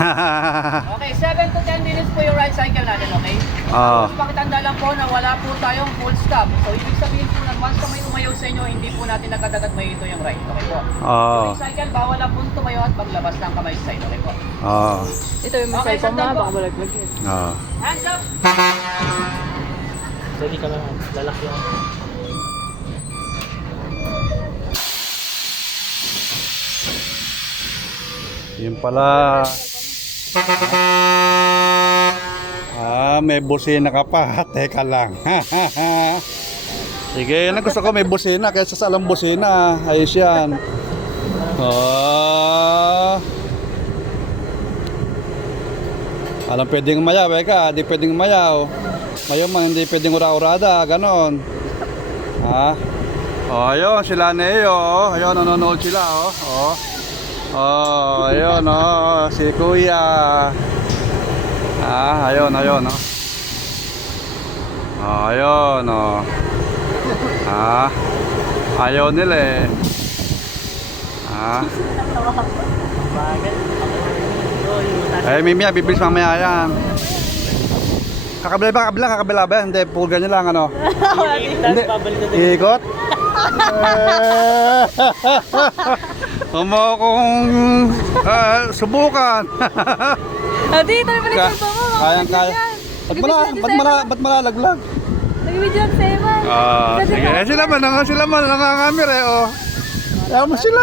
Okay, 7 to 10 minutes po yung ride cycle natin, okay? Oo. Tapos pakitanda lang po na wala po tayong full stop. So, ibig sabihin po na once na may tumayo sa inyo, hindi po natin nagkadagat may ito yung ride, okay po? Oo. Yung cycle, bawal na po tumayo at maglabas ng kamay sa side, okay po? Oo. Ito yung Okay, message ko sandal mga po. baka malaglag yun. Oo. Hands up! Dali ka lang, lalaki yan. Yun pala. May busina ka pa. Teka lang. Sige, yan ang gusto ko, may busina kaysa sa alam busina. Ayos yan. Alam pwedeng mayaw, ka. Di pwedeng mayaw. Mayaw man, hindi pwedeng ura-urada. Ganon. Ayun, sila Neo. Ayun, nanonood sila. Ayun, si Kuya. Ayun. Ayun, ayaw nila eh. Mimi, bibilis mamaya yan. Kakabila ba? Hindi, pulga niya lang, ano? Hindi, ikot. Kung subukan. Dito yung palit mo. Kaya. Ba't malalaglag? Nag-video ang sema. Sige. Sila man, nangangamir eh, oh. Ayaw mo sila.